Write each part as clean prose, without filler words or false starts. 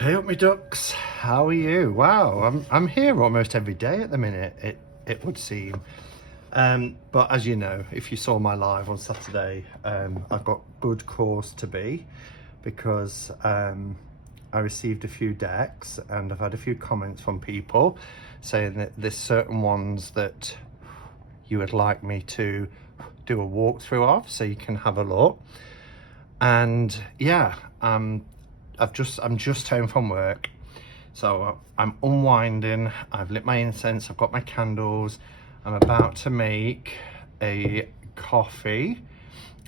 Hey up me ducks, how are you? Wow, I'm here almost every day at the minute, it would seem. But as you know, if you saw my live on Saturday, I've got good cause to be, because I received a few decks and I've had a few comments from people saying that there's certain ones that you would like me to do a walkthrough of so you can have a look. And yeah, I'm just home from work, so I'm unwinding. I've lit my incense, I've got my candles. I'm about to make a coffee,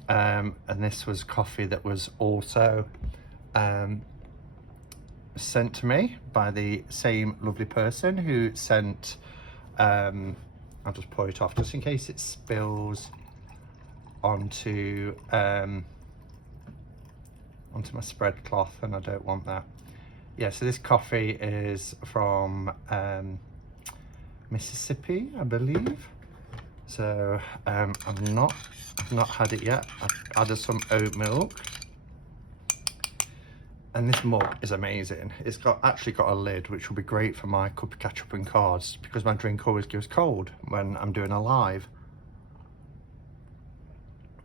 and this was coffee that was also sent to me by the same lovely person who sent, I'll just pour it off just in case it spills onto my spread cloth, and I don't want that. Yeah, so this coffee is from Mississippi, I believe. So I've not had it yet. I've added some oat milk, and this mug is amazing. It's actually got a lid, which will be great for my cup of ketchup and cards, because my drink always goes cold when I'm doing a live.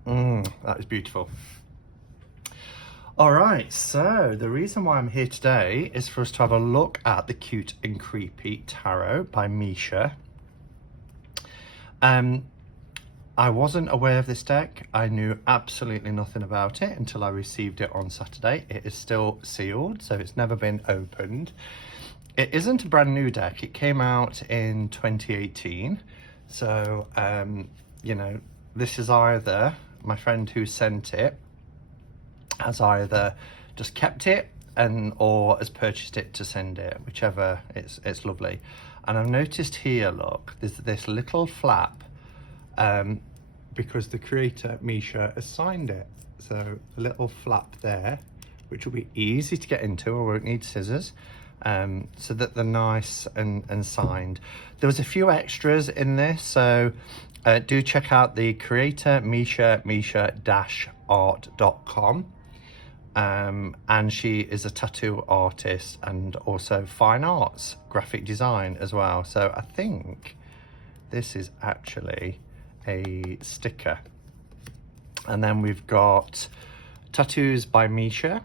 That is beautiful. All right, so the reason why I'm here today is for us to have a look at the Cute and Creepy Tarot by Misha. I wasn't aware of this deck. I knew absolutely nothing about it until I received it on Saturday. It is still sealed, so it's never been opened. It isn't a brand new deck. It came out in 2018. So, you know, this is either my friend who sent it has either just kept it or has purchased it to send it, whichever. It's lovely. And I've noticed here, look, there's this little flap, because the creator Misha has signed it. So a little flap there, which will be easy to get into. I won't need scissors, so that they're nice and signed. There was a few extras in this, so do check out the creator misha-art.com. And she is a tattoo artist and also fine arts, graphic design as well. So I think this is actually a sticker. And then we've got Tattoos by Misha,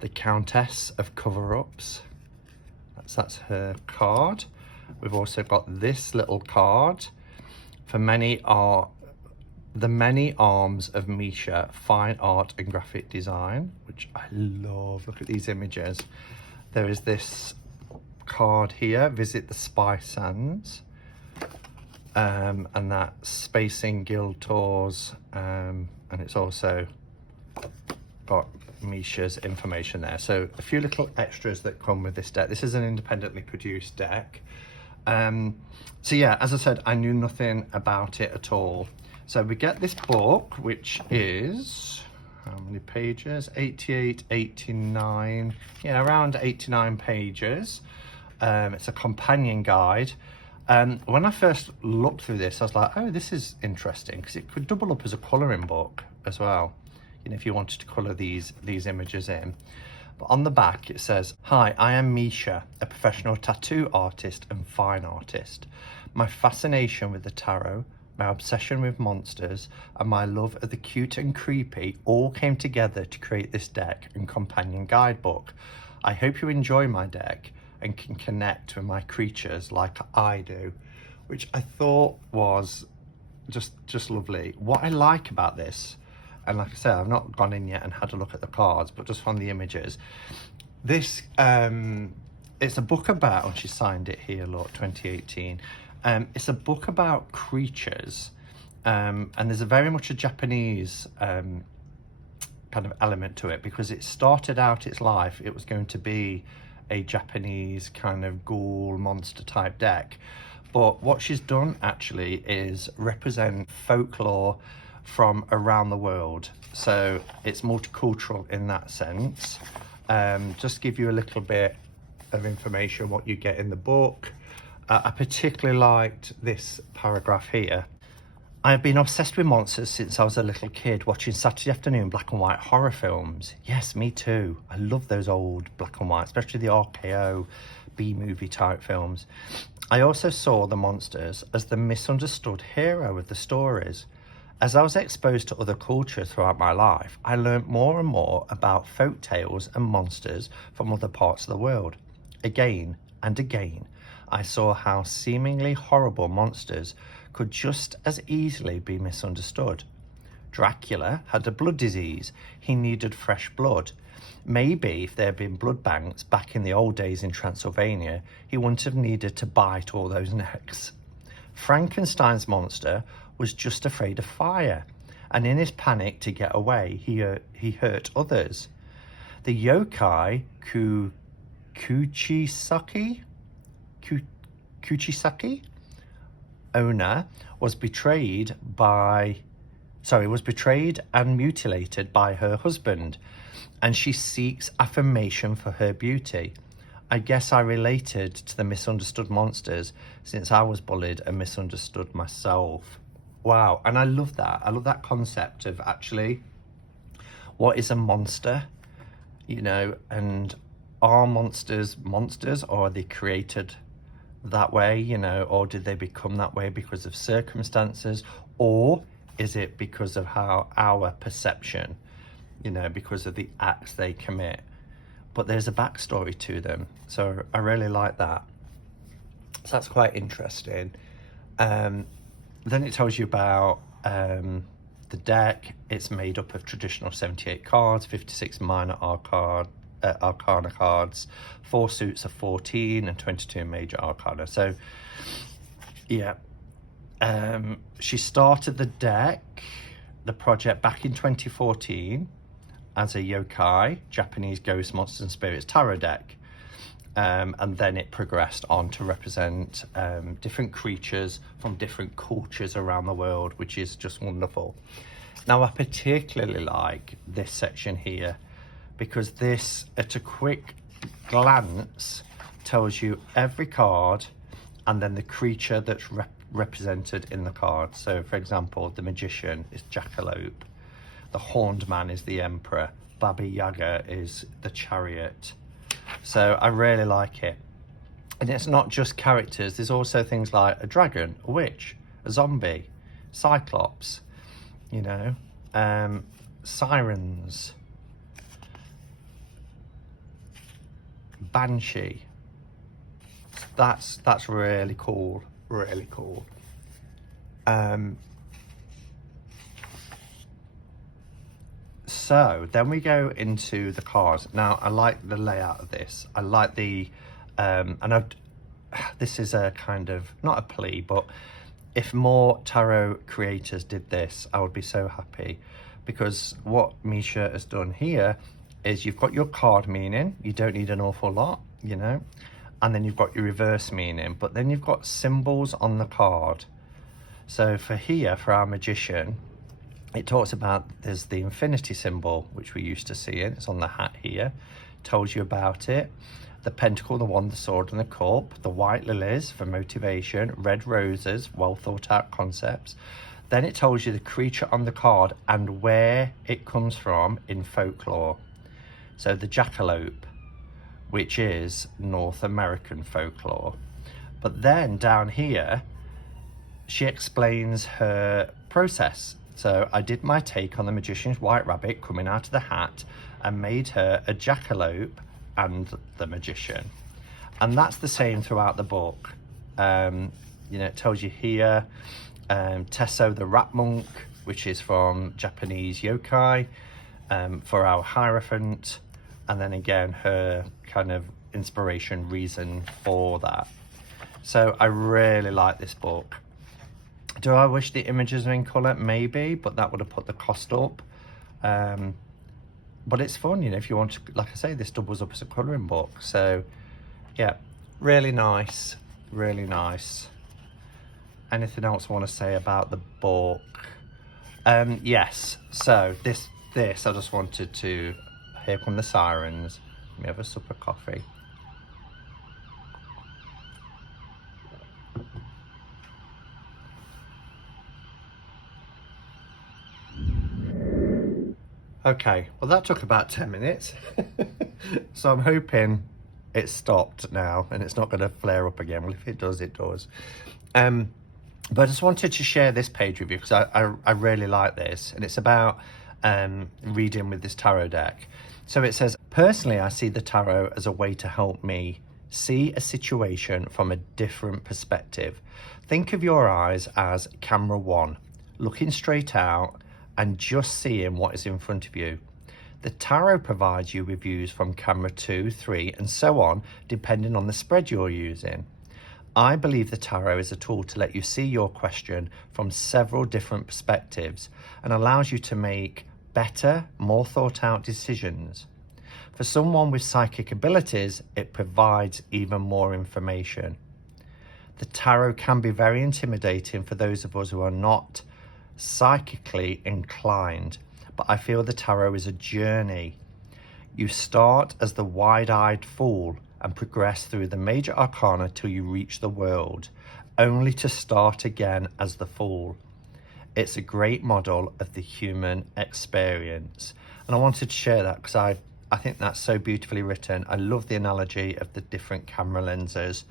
the Countess of Cover-Ups. That's her card. We've also got this little card. For many are the many arms of Misha, fine art and graphic design, which I love. Look at these images. There is this card here, visit the Spice Sands, and that's Spacing Guild Tours, and it's also got Misha's information there. So a few little extras that come with this deck. This is an independently produced deck. So yeah, as I said, I knew nothing about it at all. So we get this book, which is, how many pages? 88, 89, yeah, around 89 pages. It's a companion guide. When I first looked through this, I was like, oh, this is interesting, because it could double up as a colouring book as well, you know, if you wanted to colour these images in. But on the back it says, "Hi, I am Misha, a professional tattoo artist and fine artist. My fascination with the tarot, my obsession with monsters, and my love of the cute and creepy all came together to create this deck and companion guidebook. I hope you enjoy my deck and can connect with my creatures like I do," which I thought was just lovely. What I like about this, and like I said, I've not gone in yet and had a look at the cards, but just from the images, this it's a book about, and she signed it here, look, 2018. It's a book about creatures, and there's a very much a Japanese kind of element to it, because it started out its life, it was going to be a Japanese kind of ghoul monster type deck. But what she's done actually is represent folklore from around the world. So it's multicultural in that sense. Just give you a little bit of information what you get in the book. I particularly liked this paragraph here. I've been obsessed with monsters since I was a little kid, watching Saturday afternoon black and white horror films. Yes, me too. I love those old black and white, especially the RKO B-movie type films. I also saw the monsters as the misunderstood hero of the stories. As I was exposed to other cultures throughout my life, I learnt more and more about folk tales and monsters from other parts of the world. Again and again, I saw how seemingly horrible monsters could just as easily be misunderstood. Dracula had a blood disease. He needed fresh blood. Maybe if there had been blood banks back in the old days in Transylvania, he wouldn't have needed to bite all those necks. Frankenstein's monster was just afraid of fire, and in his panic to get away, he hurt others. The yokai Kuchisaki owner was betrayed and mutilated by her husband, and she seeks affirmation for her beauty. I guess I related to the misunderstood monsters since I was bullied and misunderstood myself. Wow, and I love that. I love that concept of actually what is a monster, you know, and are monsters or are they created that way, you know, or did they become that way because of circumstances, or is it because of how our perception, you know, because of the acts they commit? But there's a backstory to them, so I really like that. So that's quite interesting. Then it tells you about the deck. It's made up of traditional 78 cards, 56 minor arcana cards, 4 suits of 14 and 22 major arcana. So yeah, she started the project back in 2014 as a yokai, Japanese ghost monsters and spirits tarot deck. And then it progressed on to represent different creatures from different cultures around the world, which is just wonderful. Now, I particularly like this section here because this, at a quick glance, tells you every card and then the creature that's represented in the card. So, for example, the Magician is Jackalope. The Horned Man is the Emperor. Baba Yaga is the Chariot. So I really like it. And it's not just characters, there's also things like a dragon, a witch, a zombie, Cyclops, you know, sirens, banshee. That's really cool, really cool. So then we go into the cards. Now I like the layout of this. I like the this is a kind of, not a plea, but if more tarot creators did this, I would be so happy, because what Misha has done here is you've got your card meaning. You don't need an awful lot, you know, and then you've got your reverse meaning, but then you've got symbols on the card. So for our Magician, it talks about, there's the infinity symbol, which we're used to seeing. It's on the hat here. Tells you about it. The pentacle, the wand, the sword, and the cup. The white lilies for motivation. Red roses, well thought out concepts. Then it tells you the creature on the card and where it comes from in folklore. So the jackalope, which is North American folklore. But then down here, she explains her process. So I did my take on the Magician's white rabbit coming out of the hat and made her a jackalope and the Magician. And that's the same throughout the book. You know, it tells you here, Tesso the rat monk, which is from Japanese yokai, for our Hierophant. And then again, her kind of inspiration, reason for that. So I really like this book. Do I wish the images are in colour? Maybe, but that would have put the cost up. But it's fun, you know, if you want to, like I say, this doubles up as a colouring book. So, yeah, really nice, really nice. Anything else I want to say about the book? Yes, so this I just wanted to, here come the sirens. Let me have a sup of coffee. Okay, well that took about 10 minutes. So I'm hoping it stopped now and it's not going to flare up again. Well, if it does, it does. But I just wanted to share this page with you because I really like this, and it's about reading with this tarot deck. So it says, personally, I see the tarot as a way to help me see a situation from a different perspective. Think of your eyes as camera one, looking straight out and just seeing what is in front of you. The tarot provides you with views from camera 2, 3, and so on, depending on the spread you're using. I believe the tarot is a tool to let you see your question from several different perspectives and allows you to make better, more thought out decisions. For someone with psychic abilities, it provides even more information. The tarot can be very intimidating for those of us who are not psychically inclined, but I feel the tarot is a journey. You start as the wide-eyed fool and progress through the major arcana till you reach the world, only to start again as the fool. It's a great model of the human experience. And I wanted to share that because I think that's so beautifully written. I love the analogy of the different camera lenses.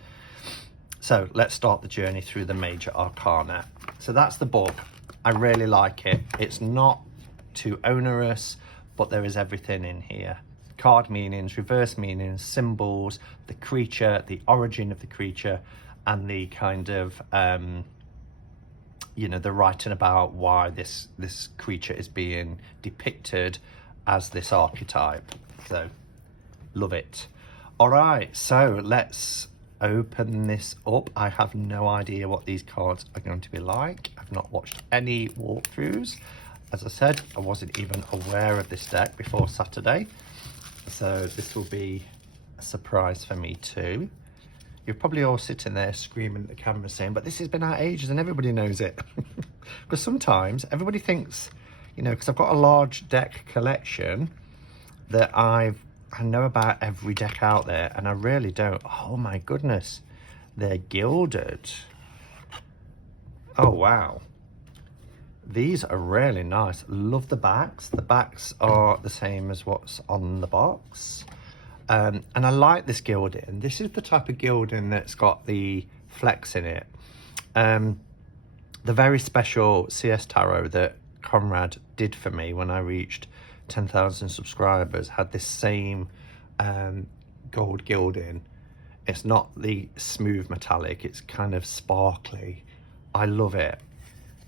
So let's start the journey through the major arcana. So that's the book. I really like it. It's not too onerous, but there is everything in here. Card meanings, reverse meanings, symbols, the creature, the origin of the creature, and the kind of, you know, the writing about why this creature is being depicted as this archetype. So, love it. All right, so let's open this up. I have no idea what these cards are going to be like. I've not watched any walkthroughs. As I said, I wasn't even aware of this deck before Saturday. So this will be a surprise for me too. You're probably all sitting there screaming at the camera saying, but this has been out ages and everybody knows it. Because sometimes everybody thinks, you know, because I've got a large deck collection that I know about every deck out there, and I really don't. Oh my goodness, they're gilded. Oh wow. These are really nice. Love the backs. The backs are the same as what's on the box. And I like this gilding. This is the type of gilding that's got the flex in it. The very special CS Tarot that Conrad did for me when I reached 10,000 subscribers had this same gold gilding. It's not the smooth metallic, it's kind of sparkly. I love it.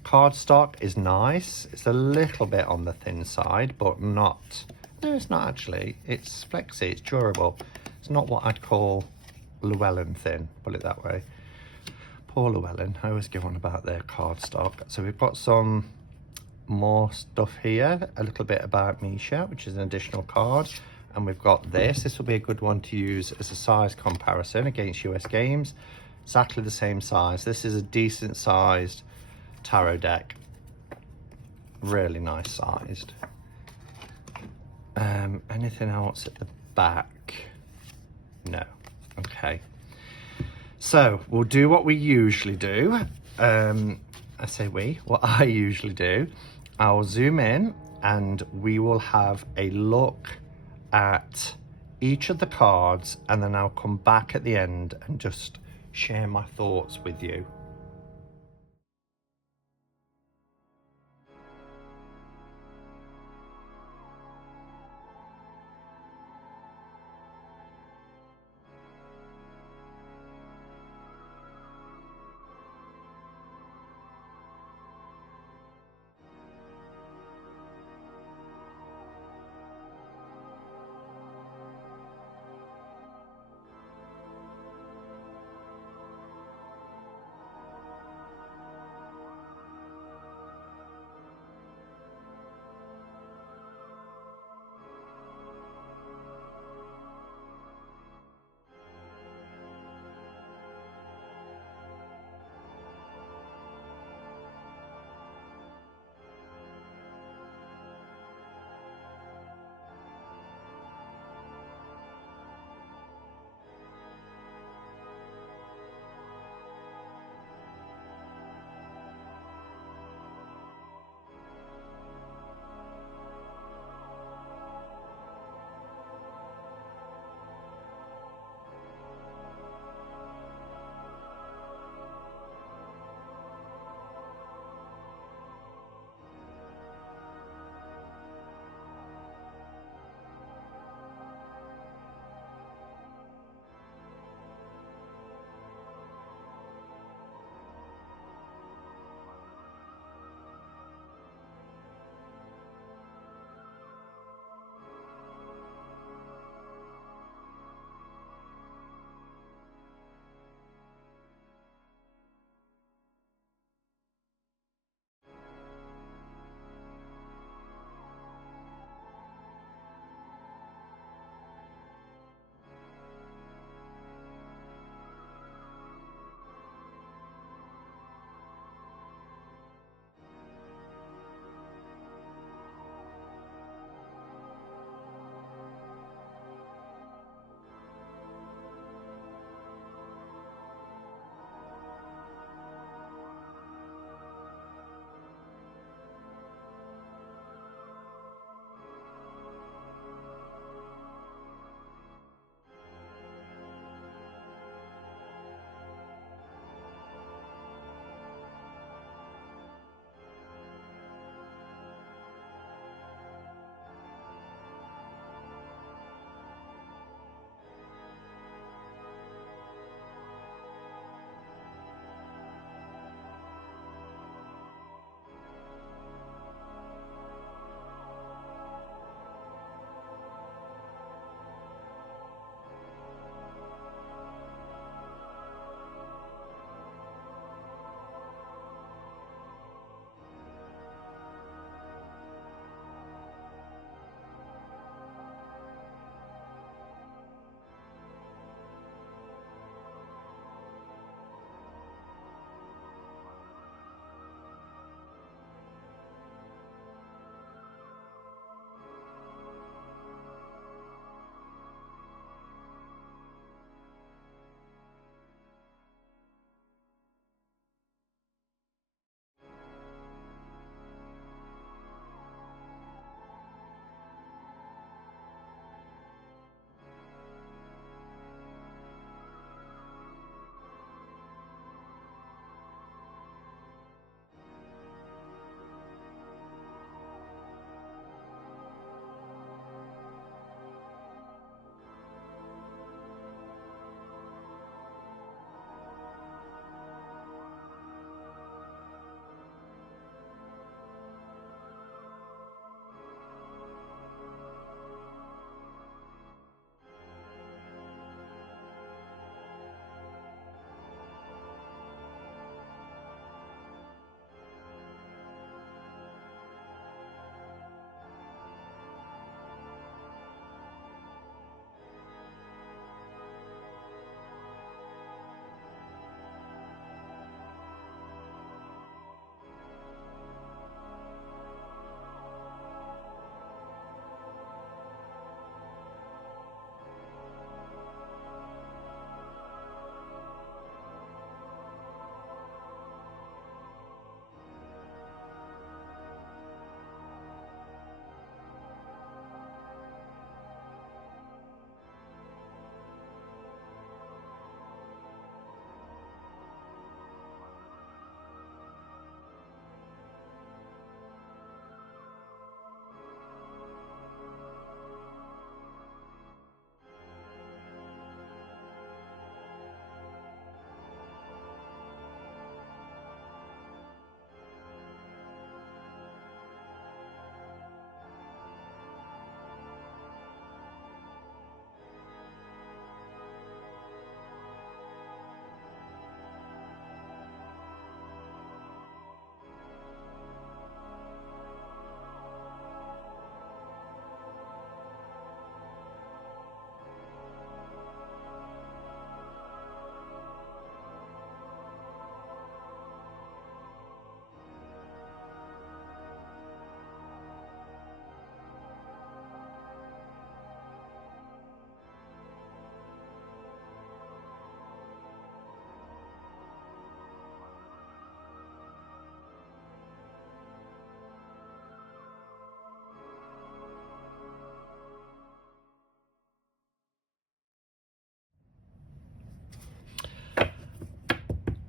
Cardstock is nice. It's a little bit on the thin side, but not, no, it's not actually. It's flexy, it's durable. It's not what I'd call Llewellyn thin, put it that way. Poor Llewellyn, I always give on about their cardstock. So we've got some more stuff here, a little bit about Misha, which is an additional card. And we've got this. This will be a good one to use as a size comparison against US games. Exactly the same size. This is a decent sized tarot deck, really nice sized. Anything else at the back? No. Okay, so we'll do what we usually do. I say we, what I usually do. I'll zoom in and we will have a look at each of the cards, and then I'll come back at the end and just share my thoughts with you.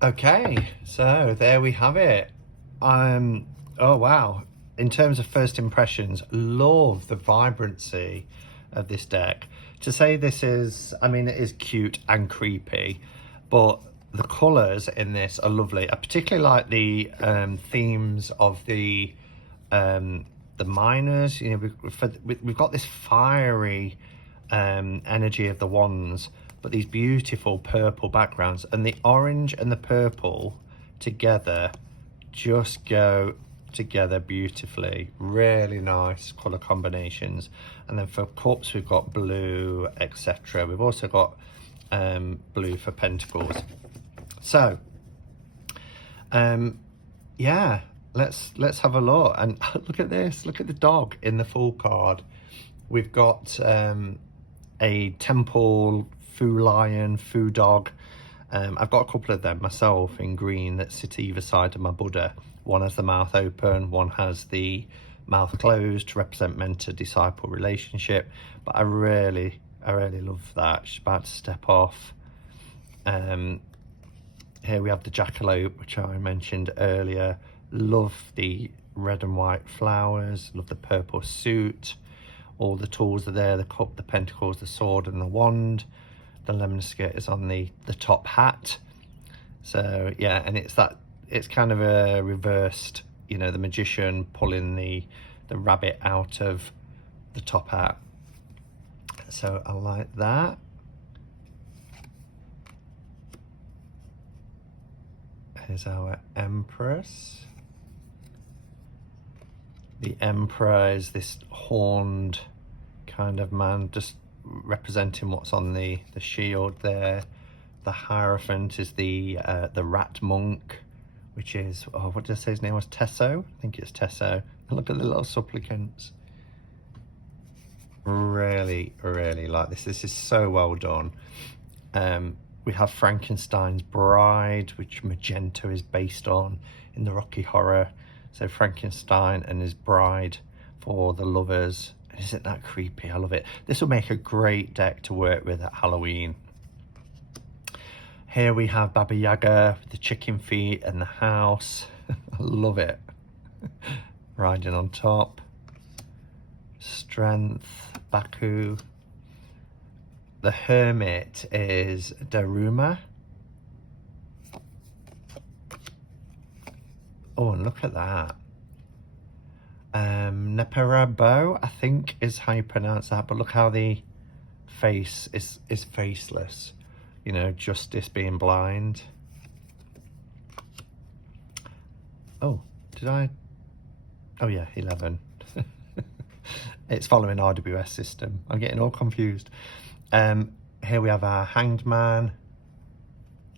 Okay, so there we have it. Oh wow. In terms of first impressions, love the vibrancy of this deck. To say this is, I mean, it is cute and creepy, but the colours in this are lovely. I particularly like the themes of the miners. You know, we've got this fiery energy of the wands, but these beautiful purple backgrounds, and the orange and the purple together just go together beautifully. Really nice color combinations. And then for cups we've got blue, etc. We've also got blue for pentacles. So yeah, let's have a look. And look at this, look at the dog in the full card. We've got a temple foo lion, foo dog. I've got a couple of them myself in green that sit either side of my Buddha. One has the mouth open, one has the mouth closed to represent mentor-disciple relationship. But I really love that. She's about to step off. Here we have the jackalope, which I mentioned earlier. Love the red and white flowers, love the purple suit. All the tools are there, the cup, the pentacles, the sword and the wand. The lemon skirt is on the top hat. So yeah, and it's kind of a reversed, you know, the magician pulling the rabbit out of the top hat. So I like that. Here's our Empress. The Emperor is this horned kind of man, just representing what's on the shield there. The Hierophant is the rat monk, which is, oh, what did I say his name was? Tesso? I think it's Tesso. And look at the little supplicants. Really like this. This is so well done. We have Frankenstein's Bride, which magenta is based on in the Rocky Horror. So Frankenstein and his bride for the lovers. Isn't that creepy? I love it. This will make a great deck to work with at Halloween. Here we have Baba Yaga with the chicken feet and the house. I love it. Riding on top. Strength, Baku. The Hermit is Daruma. Oh, and look at that. Neperabo, I think is how you pronounce that, but look how the face is faceless. You know, justice being blind. Oh, did I? Oh yeah, 11. It's following RWS system. I'm getting all confused. Here we have our Hanged Man,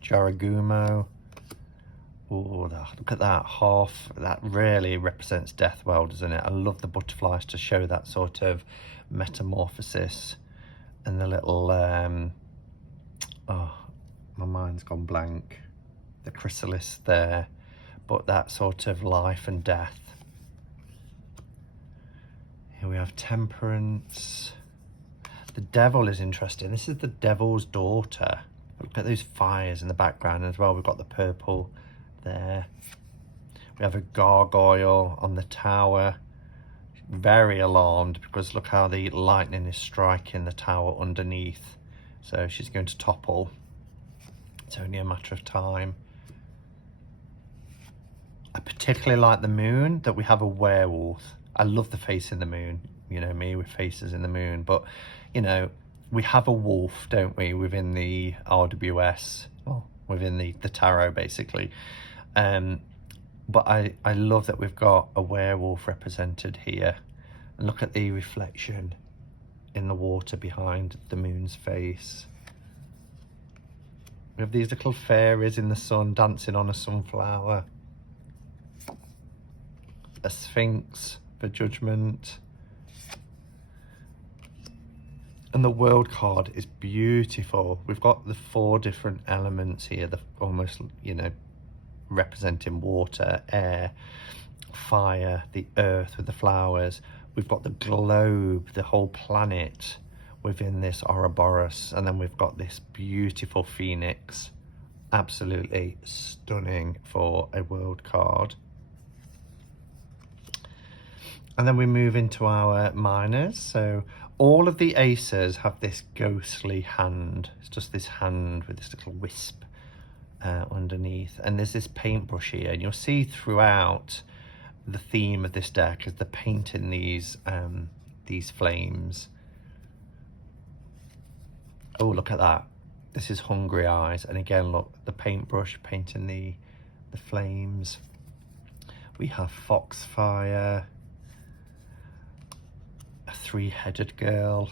Jaragumo. Oh, look at that half. That really represents death well, doesn't it? I love the butterflies to show that sort of metamorphosis. And the little, oh, my mind's gone blank. The chrysalis there, but that sort of life and death. Here we have Temperance. The Devil is interesting. This is the Devil's daughter. Look at those fires in the background as well. We've got the purple there. We have a gargoyle on the tower. Very alarmed because look how the lightning is striking the tower underneath. So she's going to topple. It's only a matter of time. I particularly like the moon, that we have a werewolf. I love the face in the moon. You know me with faces in the moon. But, you know, we have a wolf, don't we, within the RWS. Well, within the tarot, basically. But I love that we've got a werewolf represented here. And look at the reflection in the water behind the moon's face. We have these little fairies in the sun dancing on a sunflower. A sphinx for judgment. And the world card is beautiful. We've got the 4 different elements here, the almost, you know, representing water, air, fire, the earth with the flowers. We've got the globe, the whole planet within this Ouroboros, and then we've got this beautiful phoenix Absolutely stunning for a world card. And then we move into our minors. So all of the aces have this ghostly hand. It's just this hand with this little wisp underneath. And there's this paintbrush here. And you'll see throughout the theme of this deck is the painting these flames. Oh, look at that. This is Hungry Eyes. And again, look, the paintbrush painting the flames. We have Foxfire. A three-headed girl.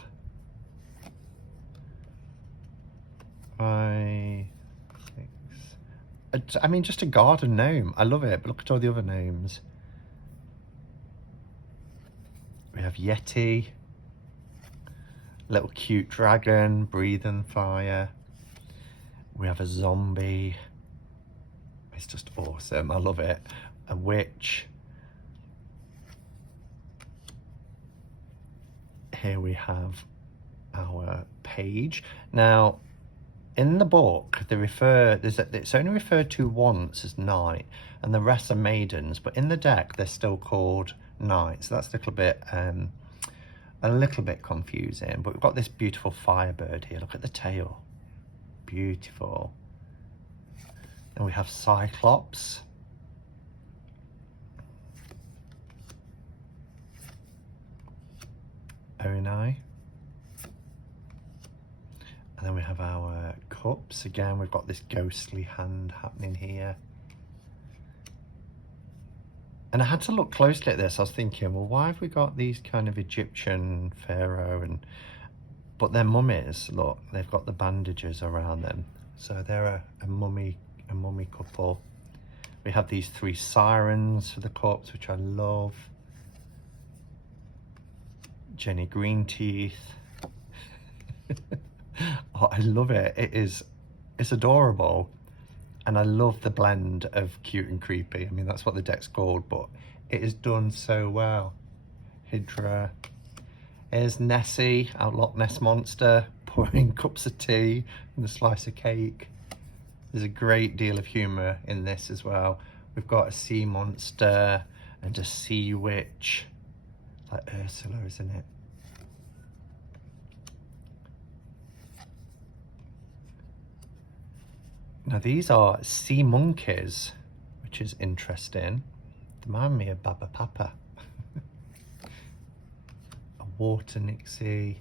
5, 6. I mean, just a garden gnome. I love it, but look at all the other gnomes. We have Yeti. Little cute dragon, breathing fire. We have a zombie. It's just awesome. I love it. A witch. Here we have our page. Now, in the book, it's only referred to once as knight, and the rest are maidens. But in the deck, they're still called knights. So that's a little bit confusing. But we've got this beautiful firebird here. Look at the tail, beautiful. And we have Cyclops. Onai. And then we have our cups. Again, we've got this ghostly hand happening here. And I had to look closely at this. I was thinking, well, why have we got these kind of Egyptian pharaoh but they're mummies. Look, they've got the bandages around them. So they're a mummy couple. We have these 3 sirens for the cups, which I love. Jenny Greenteeth. Oh, I love it. It's adorable. And I love the blend of cute and creepy. I mean, that's what the deck's called, but it is done so well. Hydra. Here's Nessie, our Loch Ness Monster, pouring cups of tea and a slice of cake. There's a great deal of humour in this as well. We've got a sea monster and a sea witch. Like Ursula, isn't it? Now these are sea monkeys, which is interesting. They remind me of Baba Papa. A water nixie.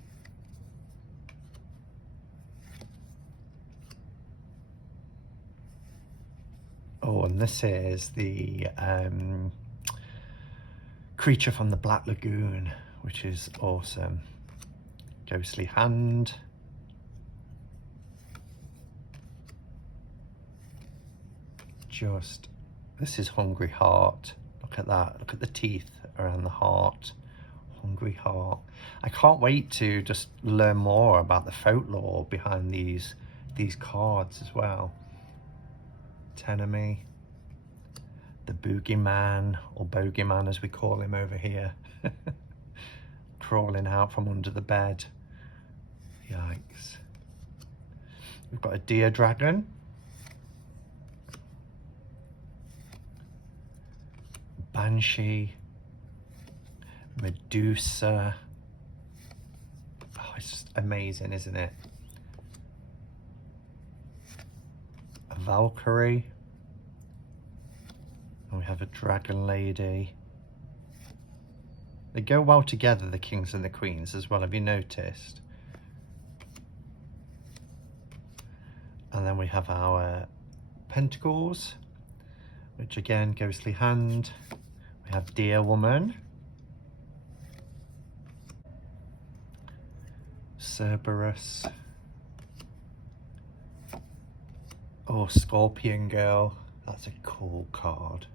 Oh, and this is the creature from the Black Lagoon, which is awesome. Ghostly hand. This is Hungry Heart. Look at that. Look at the teeth around the heart. Hungry Heart. I can't wait to just learn more about the folklore behind these cards as well. Tenemy. The Boogeyman, or Bogeyman as we call him over here. Crawling out from under the bed. Yikes. We've got a deer dragon. Banshee, Medusa. Oh, it's just amazing, isn't it? A Valkyrie. And we have a dragon lady. They go well together, the kings and the queens as well, have you noticed? And then we have our pentacles, which again, ghostly hand. We have Deer Woman, Cerberus, oh, Scorpion Girl, that's a cool card.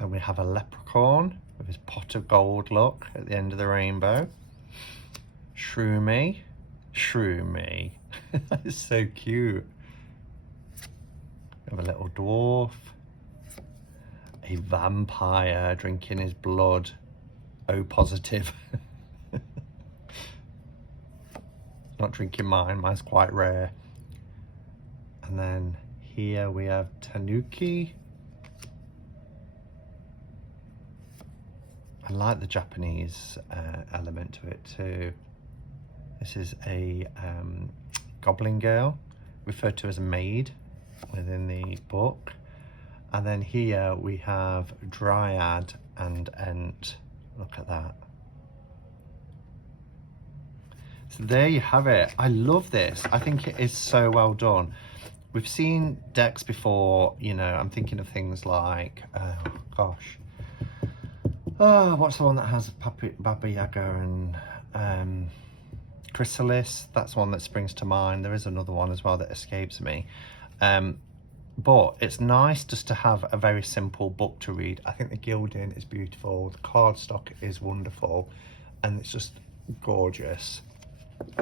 Then we have a Leprechaun with his pot of gold look at the end of the rainbow. Shroomy, that is so cute. We have a little dwarf. A vampire drinking his blood. O positive. Not drinking mine, mine's quite rare. And then here we have Tanuki. I like the Japanese element to it too. This is a goblin girl, referred to as a maid within the book. And then here we have Dryad and Ent. Look at that. So there you have it. I love this. I think it is so well done. We've seen decks before, you know, I'm thinking of things like, what's the one that has Baba Yaga and Chrysalis? That's one that springs to mind. There is another one as well that escapes me. But it's nice just to have a very simple book to read. I think the gilding is beautiful, the cardstock is wonderful, and it's just gorgeous.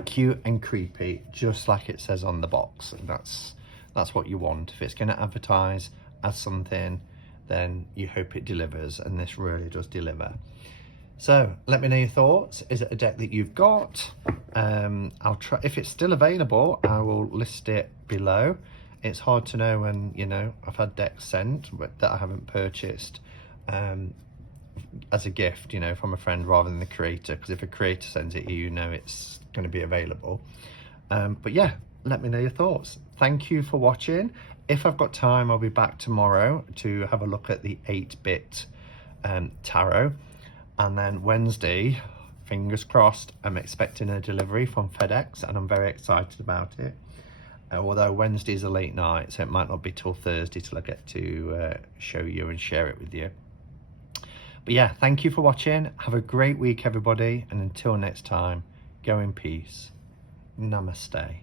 Cute and creepy, just like it says on the box. And that's what you want. If it's going to advertise as something, then you hope it delivers, and this really does deliver. So let me know your thoughts. Is it a deck that you've got? I'll try, if it's still available, I will list it below. It's hard to know when, you know, I've had decks sent that I haven't purchased as a gift, you know, from a friend rather than the creator, because if a creator sends it you know it's going to be available. But yeah, let me know your thoughts. Thank you for watching. If I've got time, I'll be back tomorrow to have a look at the 8-bit tarot. And then Wednesday, fingers crossed, I'm expecting a delivery from FedEx and I'm very excited about it. Although Wednesday's a late night, so it might not be till Thursday till I get to show you and share it with you. But yeah, thank you for watching. Have a great week, everybody. And until next time, go in peace. Namaste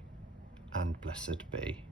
and blessed be.